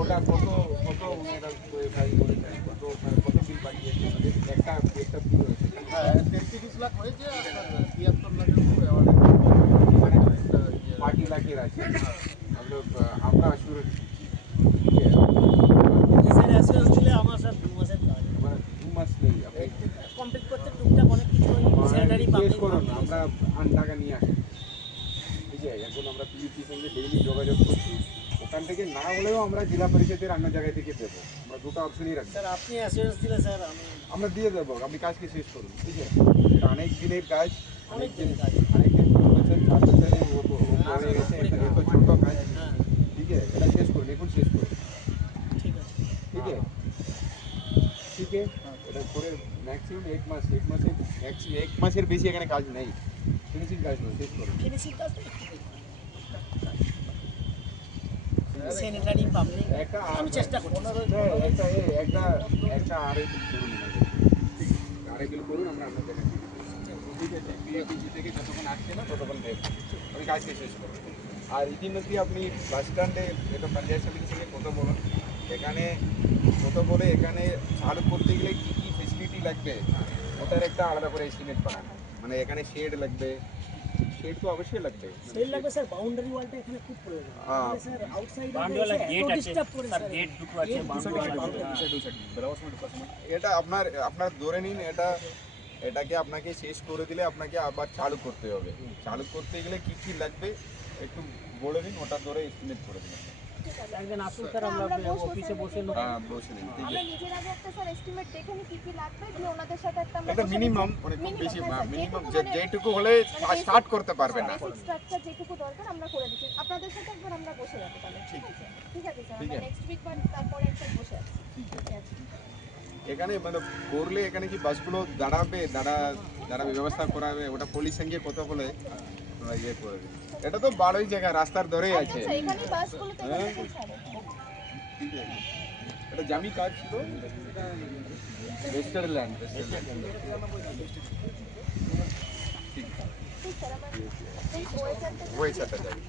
ওটা কত কত ওনারা ফাইল করেছেন, কত কত বিল বাকি আছে? একটা একটা বিল হয়েছে 33 লাখ হয়েছে আর 73 লাখের উপরে আমাদের মানে 40 লাখের আছে। আমরা আসলে স্যার অ্যাসুরেন্স দিলে আমার স্যার 2 মাসের কাজ মানে 2 মাস নেই আপনি কমপ্লিট করতে টুকটাক অনেক কিছু স্যানিটারি শেষ পাবলিক করুন, আমরা টাকা নিয়ে আসি। ঠিক আছে, এখন আমরা পিইউসির সঙ্গে ডেইলি যোগাযোগ করছি, ওখান থেকে না হলেও আমরা জেলা পরিষদের অন্য জায়গা থেকে দেবো। আমরা দুটো অপশনই রাখবো। স্যার আপনি অ্যাসুরেন্স দিলে স্যার আমরা দিয়ে দেবো, আপনি কাজকে শেষ করুন। ঠিক আছে, এটা অনেক দিনের কাজ, অনেক দিন কাজ অনেক দিন 3 বছর 4 বছরের হয়ে গেছে, এত ছোট কাজ। হ্যাঁ ঠিক আছে, এটা শেষ করুন, এখন শেষ করুন। ঠিক আছে ঠিক আছে, ঠিক আছে, এটা করে ম্যাক্সিমাম 1 মাস, 1 মাসের বেশি এখানে কাজ নেই, ফিনিশিং কাজ নয়, শেষ করুন। ফিনিশিং কাজ স্যানিটারি পাবলিক একটা আমি চেষ্টা করব একটা একটা একটা আরএবিল করুন, আরএবিল করুন, আমরা আপনার জায়গায় দিয়ে দেবো। ঠিক আছে, পিএপিজি থেকে যতক্ষণ আসছে না ততক্ষণ দেবো, ওই কাজকে শেষ করুন। আর ইতিমধ্যে আপনি বাস স্ট্যান্ডে এটা পঞ্চায়েত সমিতির সঙ্গে কথা বলুন, এখানে কথা বলে এখানে চালু করতে গেলে কী কী ফেসিলিটি লাগবে ওটার একটা আলাদা করে এস্টিমেট বানানো। মানে এখানে শেড লাগবে, শেড তো অবশ্যই লাগবে। সেল লাগবে স্যার, বাউন্ডারি ওয়ালটা এখানে খুব প্রয়োজন তাহলে স্যার আউটসাইড বাউন্ডারি ওয়ালা গেট আছে ডিস্টার্ব করে স্যার, স্যার গেট দুটো আছে, বাউন্ডারি এটা আপনার ধরে নিন, এটাকে আপনাকে শেষ করে দিলে আপনাকে আবার চালু করতে হবে। চালু করতে গেলে কি কি লাগবে একটু বলে দিন, ওটা ধরে এস্টিমেট করে দিন। একদিন আসুন স্যার, আমরা অফিসে বসে নেব। হ্যাঁ, বসে নিন। ঠিক আমরা আছে, নিজের আগে একটা স্যার এস্টিমেট দেখে নিই কি কি লাগবে, দিয়ে ওনাদের সাথে একটা আমরা একটা বসে মিনিমাম, নিই। মানে খুব বেশি হ্যাঁ, স্যার, মিনিমাম যেটুকু মানে যেটুকু হলে স্টার্ট করতে পারবে না। বেসিক স্ট্রাকচার যেটুকু দরকার আমরা করে দিচ্ছি। আপনাদের সাথে একবার আমরা বসে যাবো তাহলে, ঠিক আছে? ঠিক আছে স্যার, ঠিক আমরা আছে। নেক্সট উইক বা তারপরে একবার বসে আছি। ঠিক আছে। এখানে মানে করলে এখানে কি বাসগুলো দাঁড়াবে ব্যবস্থা করা হবে, ওটা পুলিশ সঙ্গে কথা বলে ওরা ইয়ে করে দেবে। এটা তো ভালোই জায়গা, রাস্তার ধরেই আছে। আচ্ছা, এখানে বাসগুলো তো এখান থেকে ছাড়ে। ঠিক আছে, এটা জামি কাজ ছিল, ওয়েস্টার্ল্যান্ড। ঠিক আছে, ঠিক স্যার, আমার ওয়েচারটা ওয়েস্টার্ন যাবে।